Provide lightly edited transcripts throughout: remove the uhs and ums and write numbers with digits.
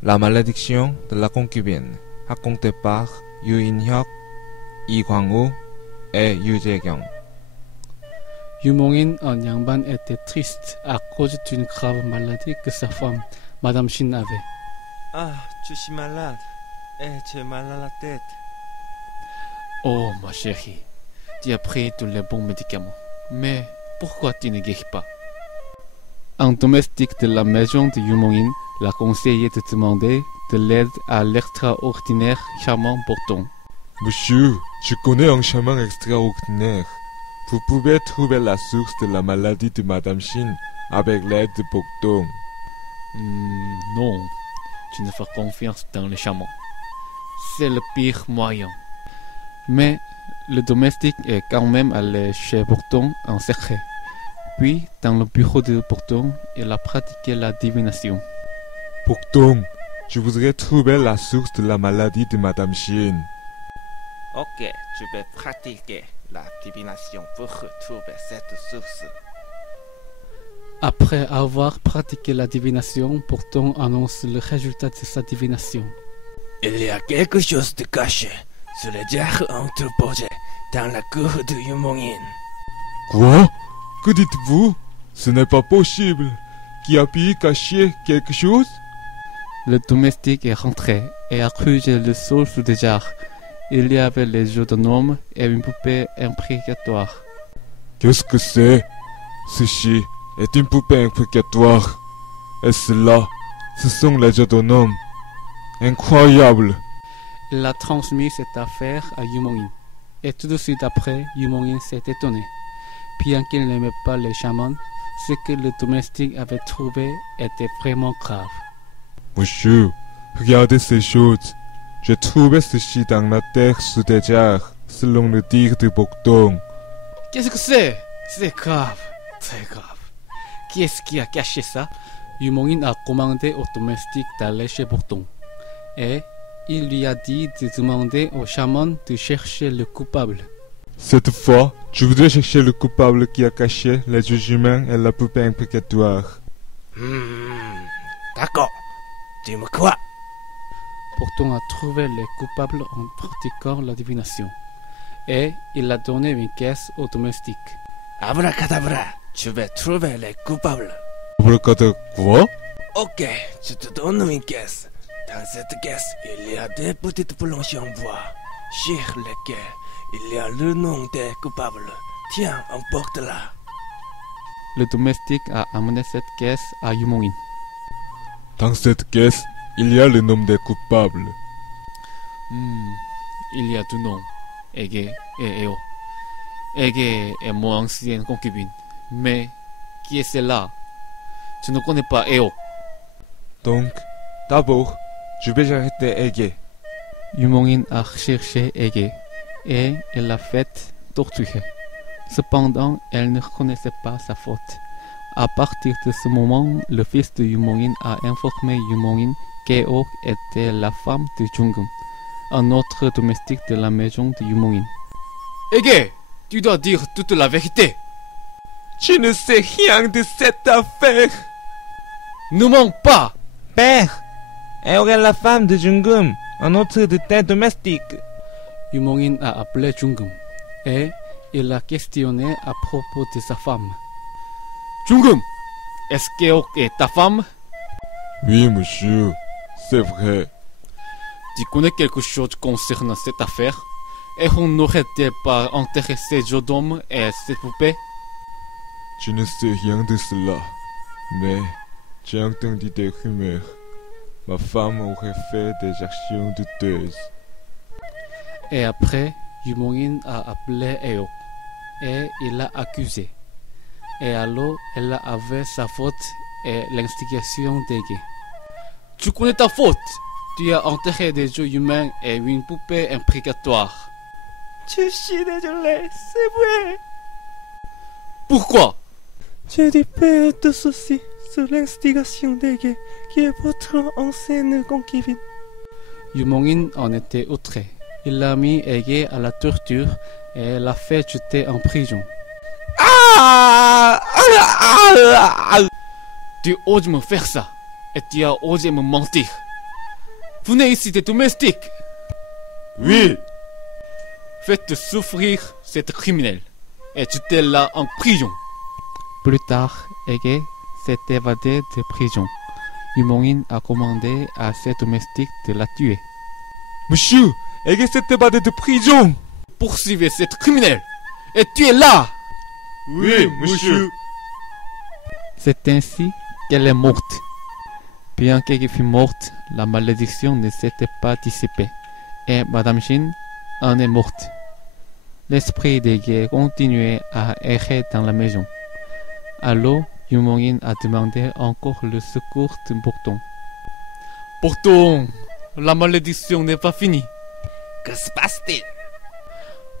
La malédiction de la concubine, racontée par Yu In-hyuk, Lee Kwang-woo et Yu Jae-kyung. Yu Mong-in, un Yangban, était triste à cause d'une grave maladie que sa femme, Madame Shin, avait. Ah, je suis malade et j'ai mal à la tête. Oh, ma chérie, tu as pris tous les bons médicaments. Mais pourquoi tu ne guéris pas? Un domestique de la maison de Yu Mong-in l'a conseillé de demander de l'aide à l'extraordinaire charmant Bokdong. Monsieur, je connais un chaman extraordinaire. Vous pouvez trouver la source de la maladie de Madame Shin avec l'aide de Bokdong. Non, tu ne fais confiance dans les chamans. C'est le pire moyen. Mais le domestique est quand même allé chez Bokdong en secret. Puis, dans le bureau de Bokdong, il a pratiqué la divination. Bokdong, je voudrais trouver la source de la maladie de Madame Shin. Ok, je vais pratiquer la divination pour retrouver cette source. Après avoir pratiqué la divination, Bokdong annonce le résultat de sa divination. Il y a quelque chose de caché sur les diables entreposés dans la cour de Yu Mong-in. Quoi? Que dites-vous? Ce n'est pas possible. Qui a pu cacher quelque chose? Le domestique est rentré et a creusé le sol sous des jarres. Il y avait les jeux de gnomes et une poupée imprécatoire. Qu'est-ce que c'est? Ceci est une poupée imprécatoire. Et cela, ce sont les jeux de gnomes. Incroyable! Il a transmis cette affaire à Yu Mong-in. Et tout de suite après, Yu Mong-in s'est étonné. Bien qu'il n'aimait pas les chamans, ce que le domestique avait trouvé était vraiment grave. Monsieur, regardez ces choses. J'ai trouvé ceci dans la terre sous des jarres, selon le dire de Bokdong. Qu'est-ce que c'est? C'est grave, très grave. Qui est-ce qui a caché ça? Yu Mong-in a commandé au domestique d'aller chez Bokdong. Et il lui a dit de demander au chaman de chercher le coupable. Cette fois, je voudrais chercher le coupable qui a caché les jeux humains et la poupée imprécatoire. D'accord, tu me crois? Bokdong a trouvé les coupables en pratiquant la divination. Et il a donné une caisse au domestique. Abracadabra, je vais trouver les coupables. Quoi? Ok, je te donne une caisse. Dans cette caisse, il y a des petites planches en bois, sur lesquelles il y a le nom des coupables. Tiens, emporte-la. Le domestique a amené cette caisse à Yu Mong-in. Dans cette caisse, il y a le nom des coupables. Il y a deux noms, Ege et Eo. Ege est mon ancienne concubine. Mais qui est celle-là? Tu ne connais pas Eo. Donc, d'abord, je vais arrêter Ege. Yu Mong-in a cherché Ege et elle l'a fait torturer. Cependant, elle ne reconnaissait pas sa faute. À partir de ce moment, le fils de Yu Mong-in a informé Yu Mong-in qu'Eo était la femme de Jungum, un autre domestique de la maison de Yu Mong-in. Ege, tu dois dire toute la vérité. Je ne sais rien de cette affaire. Ne mens pas. Père, Eo est la femme de Jungum, un autre de tes domestiques. Yu Mong-in a appelé Jungum et il l'a questionné à propos de sa femme. Jungum, est-ce qu'Eo est ta femme? Oui, monsieur, c'est vrai. Tu connais quelque chose concernant cette affaire? Et on n'aurait-il pas intéressé Jodom et ses poupées? Je ne sais rien de cela, mais j'ai entendu des rumeurs. Ma femme aurait fait des actions douteuses. Et après, Yu Mong-in a appelé Eo et il l'a accusé. Et alors, elle a avoué sa faute et l'instigation d'Ege. Tu connais ta faute? Tu as enterré des jeux humains et une poupée imprécatoire. Je suis désolé, c'est vrai. Pourquoi? J'ai dû faire de ceci sous l'instigation d'Ege, qui est votre ancienne concubine. Yu Mong-in en était outré. Il a mis Ege à la torture et l'a fait jeter en prison. Tu oses me faire ça et tu as osé me mentir. Venez ici des domestiques. Oui. Faites souffrir cette criminelle et jetez-la en prison. Plus tard, Ege s'est évadé de prison. Yumoin a commandé à ses domestiques de la tuer. Monsieur, Ege s'est évadé de prison. Poursuivez cette criminelle et tuez-la. Oui, monsieur. C'est ainsi qu'elle est morte. Bien qu'elle fût morte, la malédiction ne s'était pas dissipée et Madame Jin en est morte. L'esprit d'Ege continuait à errer dans la maison. Alors, Yumoin a demandé encore le secours de Porton. Porton, la malédiction n'est pas finie. Que se passe-t-il?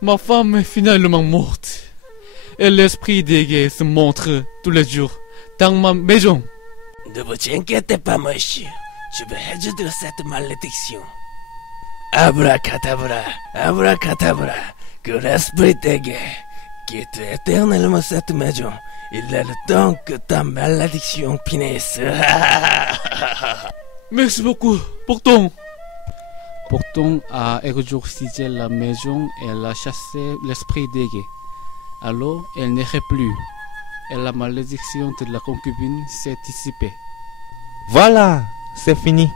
Ma femme est finalement morte. Et l'esprit d'Ege se montre tous les jours dans ma maison. Ne vous inquiétez pas, monsieur. Je vais résoudre cette malédiction. Abracadabra, abracadabra, que l'esprit d'Ege quitte éternellement cette maison. Il est le temps que ta malédiction finisse. Merci beaucoup, Porton. Porton a exorcisé la maison et a chassé l'esprit d'Ege. Alors, elle n'errait plus, et la malédiction de la concubine s'est dissipée. Voilà, c'est fini.